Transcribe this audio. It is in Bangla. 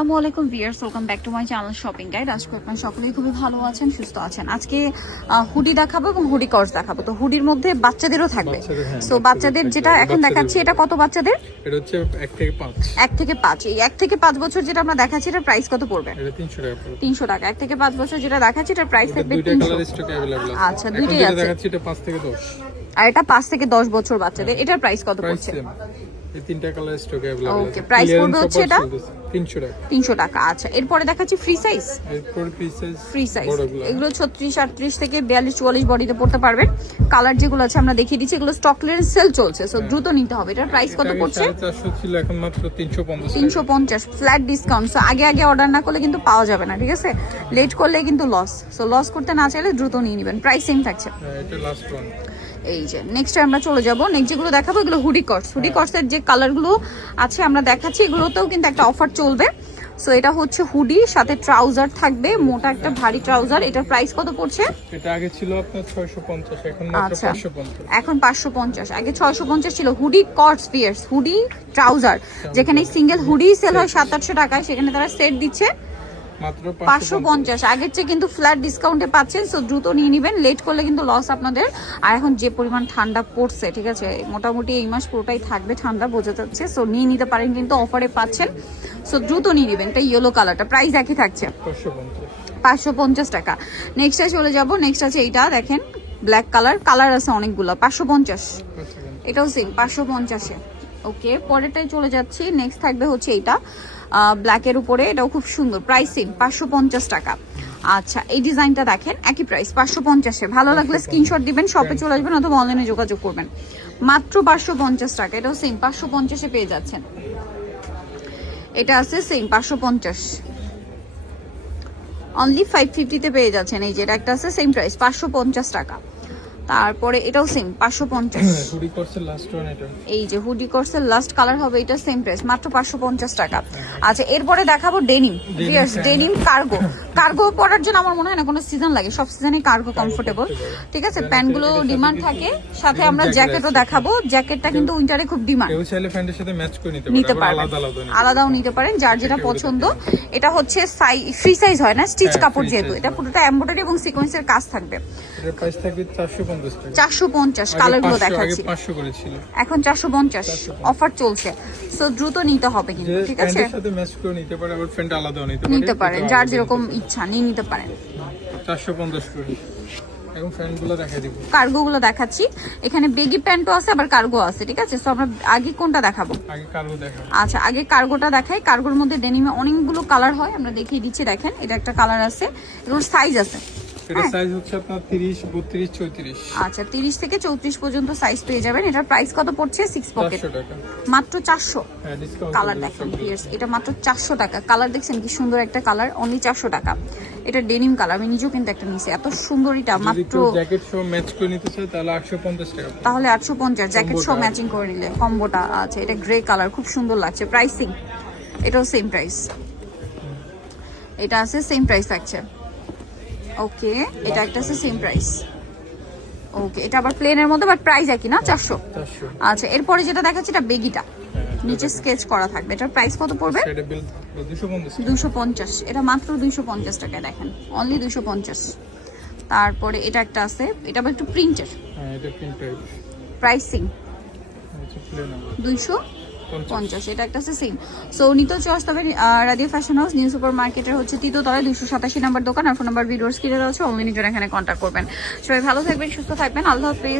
আসসালামু আলাইকুম viewers welcome back to my channel shopping guide. আজকে আপনারা সকলেই খুবই ভালো আছেন সুস্থ আছেন। আজকে হুডি দেখাবো এবং হুডি কর্স দেখাবো। তো হুডির মধ্যে বাচ্চাদেরও থাকবে। হ্যাঁ, সো বাচ্চাদের বাচ্চাদের যেটা এখন দেখাচ্ছি এটা কত বাচ্চাদের? এটা হচ্ছে এক থেকে পাঁচ। এক থেকে পাঁচ। এই এক থেকে পাঁচ বছর যেটা আমরা দেখাচ্ছি এটা প্রাইস কত পড়বে? এটা তিনশো টাকা এক থেকে পাঁচ বছর যেটা দেখাচ্ছি এটা প্রাইস থাকবে দুইটা তিনশো। কালার স্টক অ্যাভেলেবল আছে। আচ্ছা, এখন দুইটাই আছে। দেখাচ্ছি এটা পাঁচ থেকে দশ। আর এটা পাঁচ থেকে দশ বছর বাচ্চাদের। এটার প্রাইস কত পড়ছে? এই তিনটা কালার স্টক অ্যাভেলেবল আছে। Okay, পড়বে হচ্ছে এটা? তিনশো টাকা। তিনশো টাকা আচ্ছা। এরপরে দেখাচ্ছি ফ্রি সাইজ এরপর ফ্রি সাইজ এগুলো ছত্রিশ আটত্রিশ থেকে বিয়াল্লিশ চুয়াল্লিশ বডিতে পড়তে পারবেন। কালার যেগুলো আছে আমরা দেখিয়ে দিচ্ছি এগুলো স্টক ক্লিয়ারেন্স সেল চলছে। সো দ্রুত নিতে হবে। এটার প্রাইস কত পড়ছে? ছিল এখন মাত্র ফ্ল্যাট ডিসকাউন্ট সো আগে আগে অর্ডার না করলে কিন্তু পাওয়া যাবে না ঠিক আছে? লেট করলে কিন্তু লস সো লস করতে না চাইলে দ্রুত নিয়ে নেবেন। প্রাইস সেম থাকছে। এটা লাস্ট ওয়ান এই যে নেক্সট আমরা চলে যাব। নেক্সট যেগুলো দেখাবো এগুলো হুডি কটস হুডি কটসের যে কালারগুলো আছে আমরা দেখাচ্ছি এগুলোতেও কিন্তু একটা অফার চলবে। সো এটা হচ্ছে হুডি সাথে ট্রাউজার থাকবে মোটা একটা ভারী ট্রাউজার এটার প্রাইস কত পড়ছে? এটা আগে ছিল আপনার ছয়শো পঞ্চাশ এখন মাত্র আচ্ছা। পাঁচশো পঞ্চাশ। এখন পাঁচশো পঞ্চাশ। আগে ছয়শো পঞ্চাশ ছিল। হুডি কটস পিয়ার্স হুডি ট্রাউজার যেখানে সিঙ্গেল হুডি সেল হয় সাত আটশো টাকায় সেখানে তারা সেট দিচ্ছে। পাঁচশো পঞ্চাশ। আগের চেয়ে কিন্তু ফ্ল্যাট ডিসকাউন্টে পাচ্ছেন সো দ্রুত নিয়ে নেবেন। লেট করলে কিন্তু লস আপনাদের। আর এখন যে পরিমাণ ঠান্ডা পড়ছে ঠিক আছে মোটামুটি এই মাস পুরোটাই থাকবে ঠান্ডা বোঝা যাচ্ছে। সো নিয়ে নিতে পারেন কিন্তু অফারে পাচ্ছেন। সো দ্রুত নিয়ে নেবেন এটা ইয়েলো কালারটা প্রাইস একই থাকছে। পাঁচশো পঞ্চাশ। টাকা। নেক্সটে চলে যাব। নেক্সট আছে এইটা দেখেন ব্ল্যাক কালার কালার আছে অনেকগুলো। পাঁচশো পঞ্চাশ। এটাও সেম পাঁচশো পঞ্চাশে। ওকে পরেরটাই চলে যাচ্ছি। নেক্সট থাকবে হচ্ছে এইটা। ব্ল্যাকের উপরে এটাও খুব সুন্দর। প্রাইস সেম পাঁচশো পঞ্চাশ টাকা। আচ্ছা এই ডিজাইনটা দেখেন একই প্রাইস পাঁচশো পঞ্চাশে। ভালো লাগলে স্ক্রিনশট দিবেন শপে চলে আসবেন অথবা অনলাইনে যোগাযোগ করবেন। মাত্র পাঁচশো পঞ্চাশ টাকা এটাও সেম পাঁচশো পঞ্চাশে পেয়ে যাচ্ছেন। এটা আছে সেম পাঁচশো পঞ্চাশ। অনলি ফাইভ ফিফটিতে পেয়ে যাচ্ছেন এই যে এটা একটা আছে সেম প্রাইস পাঁচশো পঞ্চাশ টাকা। তারপরে এটাও সেম পাঁচশো পঞ্চাশ। হুডি কোর্সের লাস্ট ওয়ান এটা। এই যে হুডি কোর্সের লাস্ট কালার হবে এটা সেম প্রাইস মাত্র পাঁচশো পঞ্চাশ টাকা। আচ্ছা এরপরে দেখাবো ডেনিম ডেনিম কার্গো কার্গো পরার জন্য আমার মনে হয় না কোনো সিজন লাগে। সব সিজনে কার্গো কমফোর্টেবল ঠিক আছে? প্যান্টগুলো ডিমান্ড থাকে। সাথে আমরা জ্যাকেটও দেখাবো। জ্যাকেটটা কিন্তু উইন্টারে খুব ডিমান্ড কেউ চাইলে প্যান্টের সাথে ম্যাচ করে নিতে নিতে পারবেন। আলাদাও নিতে পারেন যার যেটা পছন্দ। এটা হচ্ছে ফ্রি সাইজ হয় না? স্টিচ হ্যাঁ, কাপড় যেহেতু। এটা পুরোটা এমব্রয়ডারি এবং সিকোয়েন্সের কাজ থাকবে। প্রাইস থাকবে চারশো পঞ্চাশ টাকা। কালারগুলো 500, আগে দেখাচ্ছি। এখন চারশো পঞ্চাশ। অফার চলছে। সো দ্রুত নিতে হবে কিন্তু ঠিক আছে? সাথে ম্যাচ করে নিতে পারে আবার প্যান্ট আলাদাও নিতে পারে। নিতে পারেন যার যেরকম ইচ্ছা নিয়ে নিতে পারেন। চারশো পঞ্চাশ করে। এখন প্যান্টগুলো দেখাই দিব। কার্গো গুলো দেখাচ্ছি। এখানে বেগি প্যান্টও আছে আবার কার্গো আছে ঠিক আছে? সো আমরা আগে কোনটা দেখাবো? আচ্ছা আগে কার্গোটা দেখাই। কার্গোর মধ্যে ডেনিমে অনেকগুলো কালার হয় আমরা দেখিয়ে দিচ্ছি দেখেন। এটা একটা কালার আছে এগুলোর সাইজ আছে। এটা সাইজ হচ্ছে আপনার তিরিশ বত্রিশ চৌত্রিশ। আচ্ছা তিরিশ থেকে চৌত্রিশ পর্যন্ত সাইজ পেয়ে যাবেন। এটার প্রাইস কত পড়ছে? সিক্স পকেট চারশো টাকা। মাত্র চারশো। হ্যাঁ ডিসকাউন্ট কালার দেখেন ভিউয়ার্স এটা মাত্র চারশো টাকা। কালার দেখছেন কি সুন্দর একটা কালার অনলি চারশো টাকা। এটা ডেনিম কালার আমি নিজেও কিন্তু একটা নিছি। এত সুন্দর এটা মাত্র জ্যাকেট সহ ম্যাচ করে নিতে চায় তাহলে আটশো পঞ্চাশ টাকা তাহলে আটশো পঞ্চাশ জ্যাকেট সহ ম্যাচিং করে নিলে। কম্বোটা আছে এটা গ্রে কালার খুব সুন্দর লাগছে। প্রাইসিং এটাও সেম প্রাইস এটা আছে সেম প্রাইস থাকছে। ওকে এটা একটা আছে সেম প্রাইস ওকে এটা আবার প্লেনের মধ্যে বাট প্রাইস একই না? চারশো? আচ্ছা এরপরে যেটা দেখাচ্ছি এটা বেগিটা। নিচে স্কেচ করা থাকবে। এটার প্রাইস কত পড়বে? দুশো পঞ্চাশ। দুশো এটা মাত্র দুইশো পঞ্চাশ টাকায় দেখেন। অনলি দুশো পঞ্চাশ। তারপরে এটা একটা আছে এটা আবার একটু প্রিন্টের হ্যাঁ এটা প্রিন্ট প্রাইসিং দুইশো পঞ্চাশ। এটা একটা আছে সেম সো নিতে চয়েস তবে Radio Fashion House New Super মার্কেটের হচ্ছে তৃতীয়তলায় দুশো সাতাশি নাম্বার দোকান। আর ফোন নাম্বার ভিডিওর স্ক্রিনে আছে অনলাইনের জন্য এখানে কন্ট্যাক্ট করবেন। সবাই ভালো থাকবেন, সুস্থ থাকবেন। আল্লাহ হাফেজ।